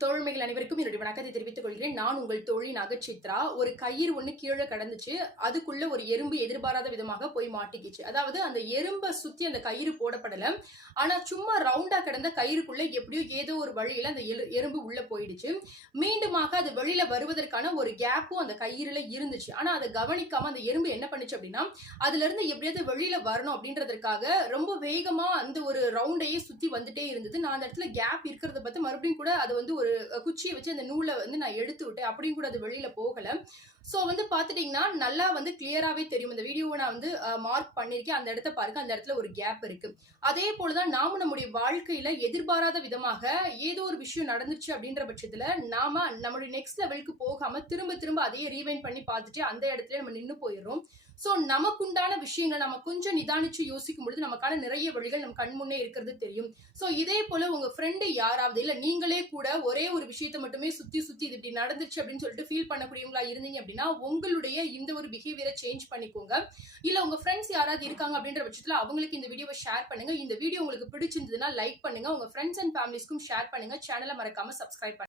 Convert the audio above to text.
தோழமைகள் அனைவருக்கும் என்னுடைய வணக்கத்தை தெரிவித்துக் கொள்கிறேன். நான் உங்கள் தோழி நகச்சித்ரா. ஒரு கயிறு ஒண்ணு கீழே கடந்துச்சு. அதுக்குள்ள ஒரு எறும்பு எதிர்பாராத விதமாக போய் மாட்டிக்கிச்சு. அதாவது அந்த எறும்ப சுத்தி அந்த கயிறு போடப்படல. ஆனா சும்மா ரவுண்டா கிடந்த கயிறுக்குள்ள எப்படியோ ஏதோ ஒரு வழியில அந்த எறும்பு உள்ள போயிடுச்சு. மீண்டுமாக அது வெளியில வருவதற்கான ஒரு கேப்பும் அந்த கயிறுல இருந்துச்சு. ஆனா அதை கவனிக்காம அந்த எறும்பு என்ன பண்ணுச்சு அப்படின்னா, அதுல இருந்து எப்படியாவது வெளியில வரணும் அப்படின்றதற்காக ரொம்ப வேகமா அந்த ஒரு ரவுண்டையே சுத்தி வந்துட்டே இருந்தது. நான் அந்த இடத்துல கேப் இருக்கிறத பார்த்து மறுபடியும் கூட அது வந்து ஒரு குச்சியை வச்சு அந்த நூலை வந்து நான் எடுத்து விட்டேன். அப்படியும் கூட அது வெளியில போகல. சோ வந்து பாத்துட்டீங்கன்னா நல்லா வந்து கிளியராவே தெரியும். இந்த வீடியோவை நான் வந்து மார்க் பண்ணிருக்கேன். அந்த இடத்த பாருங்க, அந்த இடத்துல ஒரு கேப் இருக்கு. அதே போலதான் நாம நம்முடைய வாழ்க்கையில எதிர்பாராத விதமாக ஏதோ ஒரு விஷயம் நடந்துச்சு அப்படின்ற பட்சத்துல நாம நம்மளுடைய நெக்ஸ்ட் லெவலுக்கு போகாம திரும்ப திரும்ப அதையே ரீவைண்ட் பண்ணி பார்த்துட்டு அந்த இடத்துல நம்ம நின்னு போயிடுறோம். சோ நமக்குண்டான விஷயங்களை நம்ம கொஞ்சம் நிதானிச்சு யோசிக்கும் பொழுது நமக்கான நிறைய வழிகள் நம்ம கண் முன்னே இருக்கிறது தெரியும். சோ இதே போல உங்க ஃப்ரெண்டு யாராவது இல்ல நீங்களே கூட ஒரே ஒரு விஷயத்தை மட்டுமே சுத்தி சுத்தி இது இப்படி நடந்துச்சு அப்படின்னு சொல்லிட்டு ஃபீல் பண்ணக்கூடியவங்களா இருந்தீங்க அப்படின்னா உங்களுடைய இந்த ஒரு பிஹேவியரை சேஞ்ச் பண்ணிக்கோங்க. இல்ல உங்க ஃப்ரெண்ட்ஸ் யாராவது இருக்காங்க அப்படின்ற பட்சத்துல அவங்களுக்கு இந்த வீடியோவை ஷேர் பண்ணுங்க. இந்த வீடியோ உங்களுக்கு பிடிச்சிருந்ததுன்னா லைக் பண்ணுங்க. உங்க ஃப்ரெண்ட்ஸ் அண்ட் ஃபேமிலிஸ்க்கும் ஷேர் பண்ணுங்க. சேனலை மறக்காம சப்ஸ்கிரைப் பண்ணுங்க.